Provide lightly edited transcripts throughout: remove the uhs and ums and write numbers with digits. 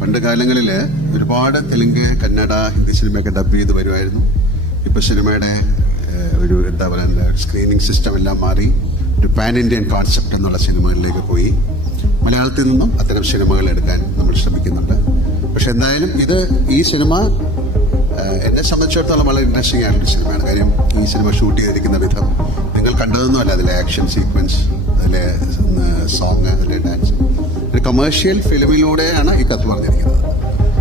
പണ്ട് കാലങ്ങളിൽ ഒരുപാട് തെലുങ്ക്, കന്നഡ, ഹിന്ദി സിനിമയൊക്കെ ഡബ് ചെയ്ത് വരുമായിരുന്നു. ഇപ്പോൾ സിനിമയുടെ ഒരു എന്താ പറയുക, സ്ക്രീനിങ് സിസ്റ്റം എല്ലാം മാറി ഒരു പാൻ ഇന്ത്യൻ കോൺസെപ്റ്റ് എന്നുള്ള സിനിമകളിലേക്ക് പോയി. മലയാളത്തിൽ നിന്നും അത്തരം സിനിമകൾ എടുക്കാൻ നമ്മൾ ശ്രമിക്കുന്നുണ്ട്. പക്ഷെ എന്തായാലും ഈ സിനിമ എന്നെ സംബന്ധിച്ചിടത്തോളം വളരെ ഇൻട്രസ്റ്റിംഗ് ആയിട്ടൊരു സിനിമയാണ്. കാര്യം ഈ സിനിമ ഷൂട്ട് ചെയ്തിരിക്കുന്ന വിധം നിങ്ങൾ കണ്ടതൊന്നുമല്ല. അതിലെ ആക്ഷൻ സീക്വൻസ്, അതിലെ സോങ്, അതിലെ ഡാൻസ്, ഒരു കമേഴ്ഷ്യൽ ഫിലിമിലൂടെയാണ് ഈ കഥ പറഞ്ഞിരിക്കുന്നത്.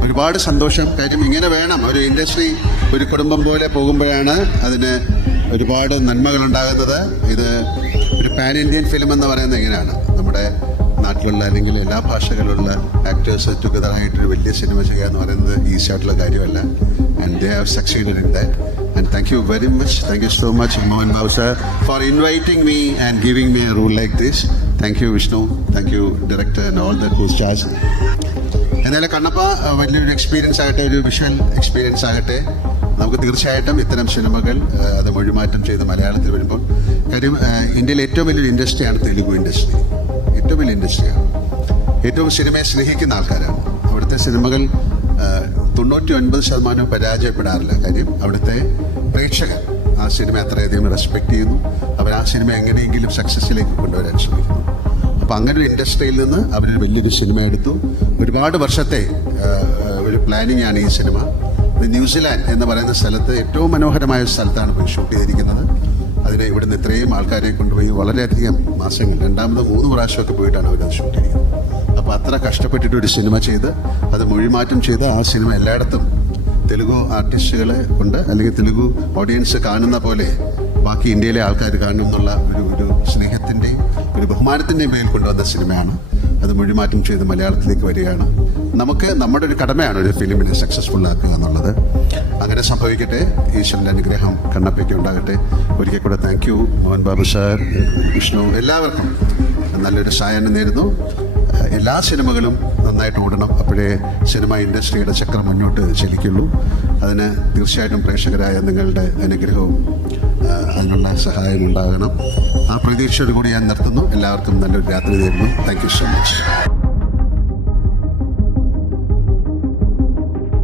ഒരുപാട് സന്തോഷം. കാര്യം ഇങ്ങനെ വേണം. ഒരു ഇൻഡസ്ട്രി ഒരു കുടുംബം പോലെ പോകുമ്പോഴാണ് അതിന് ഒരുപാട് നന്മകളുണ്ടാകുന്നത്. ഇത് ഒരു പാൻ ഇന്ത്യൻ ഫിലിം എന്ന് പറയുന്നത് എങ്ങനെയാണ്, നമ്മുടെ നാട്ടിലുള്ള അല്ലെങ്കിൽ എല്ലാ ഭാഷകളിലുള്ള ആക്ടേഴ്സ് ടുഗദറായിട്ടൊരു വലിയ സിനിമ ചെയ്യുക എന്ന് പറയുന്നത് ഈസി ആയിട്ടുള്ള കാര്യമല്ല. And they have succeeded in that. And thank you very much. Thank you so much Mohan Babu sir for inviting me and giving me a role like this. Thank you Vishnu, thank you director and all the who's charge. എന്നാലും കണ്ണപ്പ വലിയൊരു experience ആകട്ടെ, ഒരു visual experience ആകട്ടെ. നമുക്ക് തീർച്ചയായിട്ടും ഇത്തരം സിനിമകൾ അത് മൊഴിമാറ്റം ചെയ്ത് മലയാളത്തിൽ വരുമ്പോൾ, കാര്യം ഇന്ത്യയിലെ ഏറ്റവും വലിയൊരു ഇൻഡസ്ട്രിയാണ് തെലുഗു ഇൻഡസ്ട്രി. ഏറ്റവും വലിയ ഇൻഡസ്ട്രിയാണ്. ഏറ്റവും സിനിമയെ സ്നേഹിക്കുന്ന ആൾക്കാരാണ്. അവിടുത്തെ സിനിമകൾ 99% പരാജയപ്പെടാറില്ല. കാര്യം അവിടുത്തെ പ്രേക്ഷകർ ആ സിനിമ അത്രയധികം റെസ്പെക്റ്റ് ചെയ്യുന്നു. അവർ ആ സിനിമ എങ്ങനെയെങ്കിലും സക്സസ്സിലേക്ക് കൊണ്ടുവരാൻ ശ്രമിക്കുന്നു. അപ്പോൾ അങ്ങനെ ഒരു ഇൻഡസ്ട്രിയിൽ നിന്ന് അവരൊരു വലിയൊരു സിനിമ എടുത്തു. ഒരുപാട് വർഷത്തെ ഒരു പ്ലാനിങ് ആണ് ഈ സിനിമ. ന്യൂസിലാൻഡ് എന്ന് പറയുന്ന സ്ഥലത്ത് ഏറ്റവും മനോഹരമായ ഒരു സ്ഥലത്താണ് പോയി ഷൂട്ട് ചെയ്തിരിക്കുന്നത്. അതിനെ ഇവിടുന്ന് ഇത്രയും ആൾക്കാരെ കൊണ്ടുപോയി വളരെയധികം മാസങ്ങൾ, 2-3 പ്രാവശ്യമൊക്കെ പോയിട്ടാണ് അവരത് ഷൂട്ട് ചെയ്യുന്നത്. അപ്പോൾ അത്ര കഷ്ടപ്പെട്ടിട്ടൊരു സിനിമ ചെയ്ത് അത് മൊഴിമാറ്റം ചെയ്ത് ആ സിനിമ എല്ലായിടത്തും തെലുഗു ആർട്ടിസ്റ്റുകളെ കൊണ്ട്, അല്ലെങ്കിൽ തെലുഗു ഓഡിയൻസ് കാണുന്ന പോലെ ബാക്കി ഇന്ത്യയിലെ ആൾക്കാർ കാണണം എന്നുള്ള ഒരു സ്നേഹത്തിൻ്റെയും ഒരു ബഹുമാനത്തിൻ്റെയും പേരിൽ കൊണ്ടുവന്ന സിനിമയാണ്. അത് മൊഴിമാറ്റം ചെയ്ത് മലയാളത്തിലേക്ക് വരികയാണ്. നമുക്ക് നമ്മുടെ ഒരു കടമയാണ് ഒരു ഫിലിമിനെ സക്സസ്ഫുൾ ആക്കുക എന്നുള്ളത്. അങ്ങനെ സംഭവിക്കട്ടെ. ഈശ്വരൻ്റെ അനുഗ്രഹം കണ്ണപ്പയ്ക്ക് ഉണ്ടാകട്ടെ. ഒരിക്കൽ കൂടെ thank you Mohan Babu sir, Vishnu, എല്ലാവർക്കും നല്ലൊരു സായാഹ്നം നേരുന്നു. എല്ലാ സിനിമകളും നന്നായിട്ട് ഓടണം. അപ്പോഴേ സിനിമ ഇൻഡസ്ട്രിയുടെ ചക്രം മുന്നോട്ട് ചലിക്കുള്ളൂ. അതിന് തീർച്ചയായിട്ടും പ്രേക്ഷകരായ നിങ്ങളുടെ അനുഗ്രഹവും അതിനുള്ള സഹായം ഉണ്ടാകണം. ആ പ്രതീക്ഷയോടുകൂടി ഞാൻ നിർത്തുന്നു. എല്ലാവർക്കും നല്ലൊരു രാത്രി നേരുന്നു. Thank you so much.